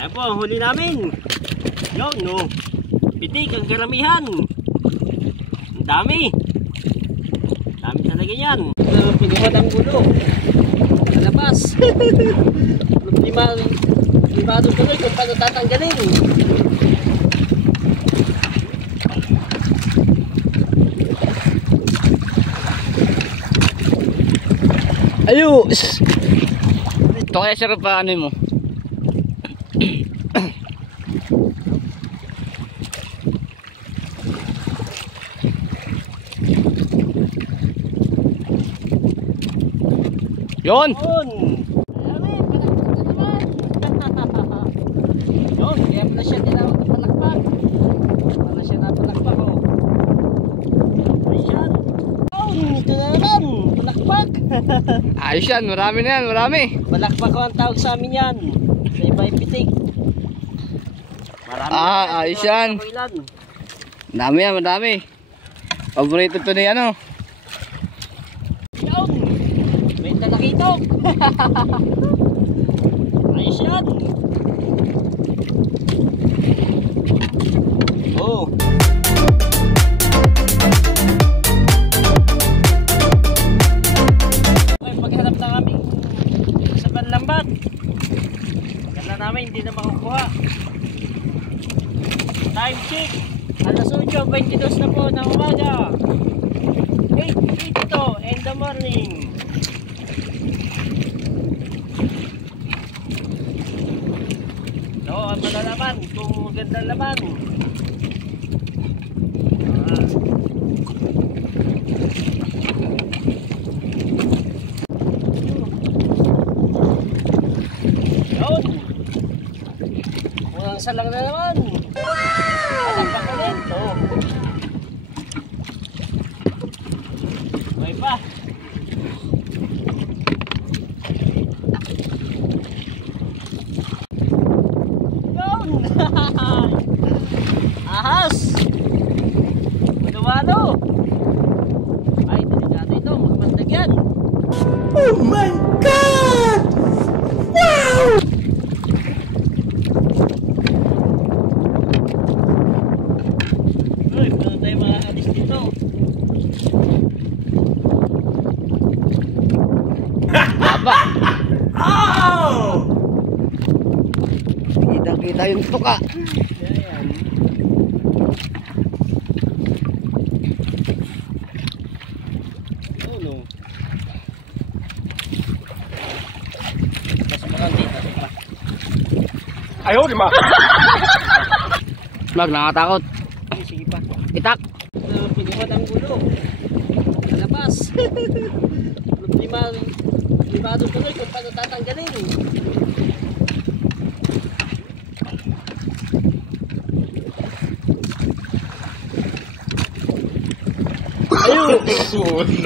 Ayan po, huli namin. Yun, no. Pitik ang karamihan. Ang dami. Dami talaga yan. Pinuhat ang ulo. Kalabas. Limado tuloy kung paano tatanggalin. Ayos! Ito kaya sir pa ano mo? Yon! Yun, kaya pala siya tinawag na palakpak. Pala siya na palakpak, oh. Ayan. Ito na naman, palakpak. Ayos yan, marami na yan, marami. Palakpak ko ang tawag sa amin yan. Sa iba yung pitik. Marami ayos yan. Madami yan, madami. Paborito to ni ano. Yun, may talakitok. Ayos yan. Oh. Maghanap na kami sa panlambat. Maganda namin, hindi na makukuha. Time check. Alas 8, 22 na po ng umaga. 8:52 in the morning. So, ang malalaman kung magandang laman. Yun. Unang salang na naman. Palakpak ulit. Oh. May pa. Yun. Ahas. Manuwalo. Ay, delikado ito. Magmandag yan. Oh my God! Wow! Uy, paano tayo makakalis dito? Haba! Oh! Kita yung tuka. Ayan. Oh no. Mas marami dito pa. Ayaw, di ma! Mag, nakatakot. Ay, sige pa. Itak! Pinuhat ang ulo. Kalabas. Limado tuloy kung paano tatanggalin. Ayos!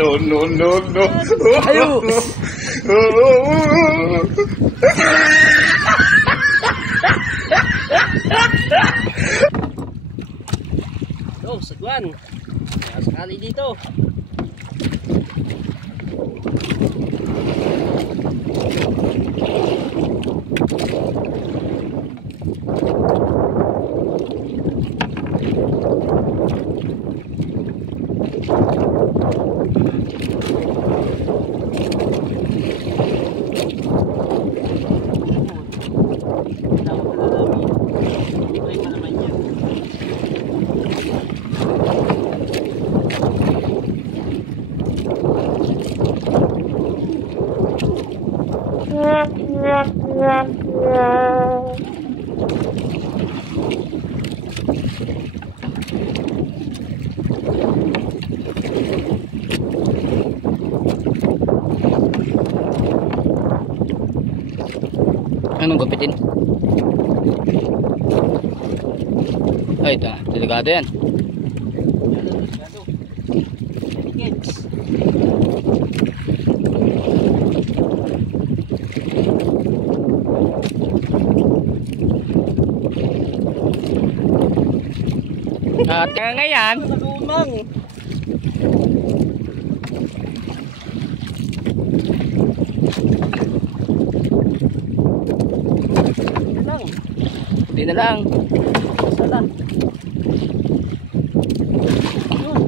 No. Ayos! Oh, sagwan. Kaya sakali dito. Anong gupitin? Ay, ito. Delikado yan. At kaya ngayon, Nagumang. Lang. Hindi na lang. Sala. Yun.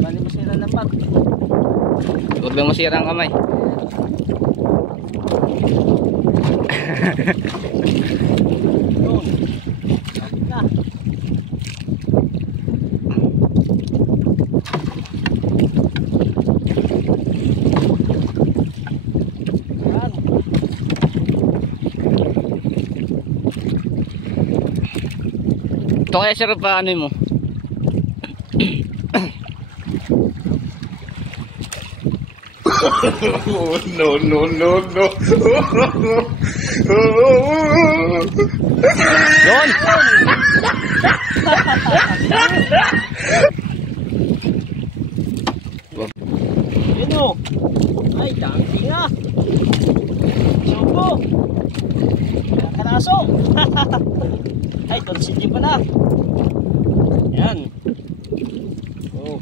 Bali masira ng bag. Huwag lang masira ang kamay. Yun. Kapit na. Yan. Ito kaya sir pa ano mo? Oh, no, no, no, no. Yun! Yun o. Ay, dami nga. Sopo. Karaso. Ay, tonsilyo pala. Yan. Oh.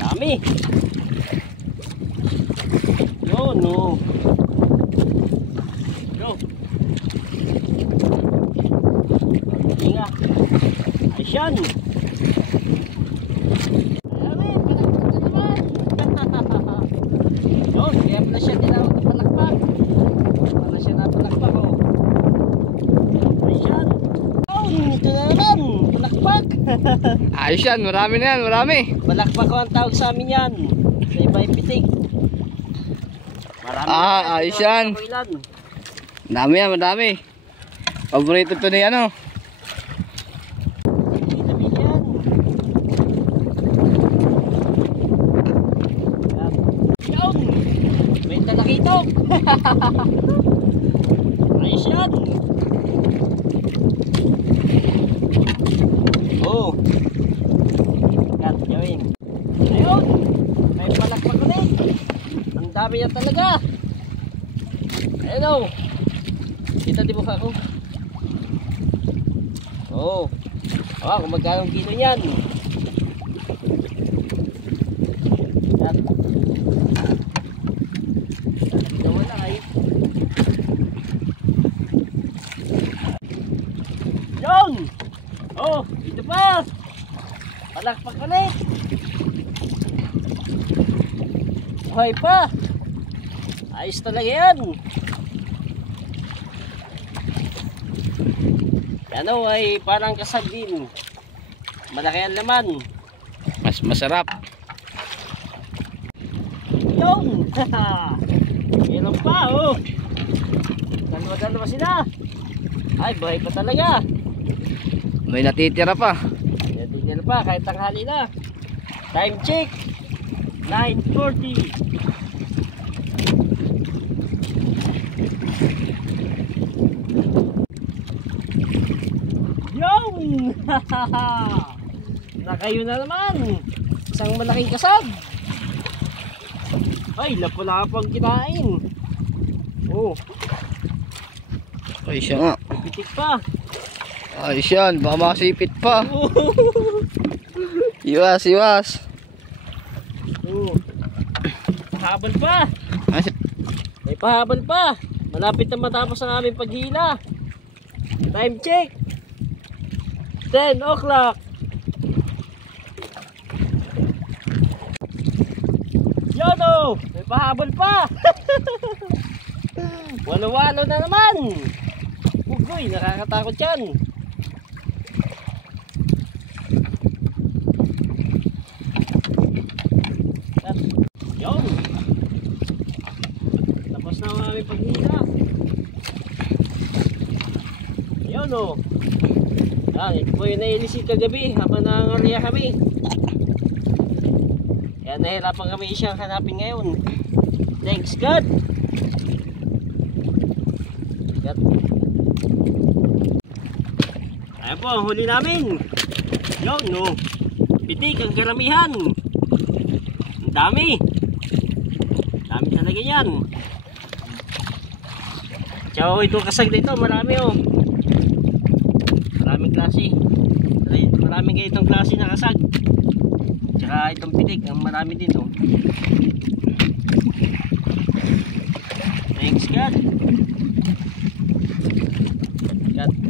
Dami. Yun o. Yo. Dami nga. Ay, siyan. Yun, kaya pala siya tinawag na palakpak. Pala siya na palakpak o. Ayan. Oh, ito na naman. Palakpak. Ayos yan, marami na yan, marami. Palakpak ko ang tawag sa amin yan. Sa iba yung pitik. Marami na Ayos yan. ilan. Madami yan, madami. Paborito to ni ano. Dami yan. Yun. May talakitok. Ayos yan. Oh. Gat, gawin. Ayun. May palakpak ulit. Ang dami yan talaga. Ayun o. Kita di buka ko. Oh. Oh, kung magkano kilo yan. Gat. Ito wala ay. Yun. Oh, ito pa. Palakpak ulit. Buhay pa. Ayos talaga yan. Yan o ay parang kasag din. Malaki ang laman. Mas masarap. Yun. Meron pa oh. Dalawa-dalawa sila. Ay, buhay pa talaga. May natitira pa. Tingnan pa kahit tanghali na. Time check 9:40. Yun! Nakayo na naman. Isang malaking kasag. Ay, lapalapang kinain. Oh, Ayos yan nga. pitik pa. Ayos yan, baka makasipit pa. Iwas, iwas. Oh. Pahabol pa. Ayos. May pahabol pa. Malapit na matapos ang aming paghila. Time check 10 o'clock. Yun o. May pahabol pa. Walo-walo na naman. Ugoy, nakakatakot yan. Yun. Tapos na ang aming paghila. Yun o. Yan, ito po yung nailisip kagabi habang nangangarya kami. Kaya nahirapan kami siyang hanapin ngayon. Thanks God. God. Ayan po, ang huli namin. Yun no. Pitik ang karamihan. Ang dami. Dami talaga yan. Tsaka ito kasag dito, marami oh. Maraming klase. Maraming ganitong klase na kasag. Tsaka itong pitik, ang marami din oh. Thanks God. kalat.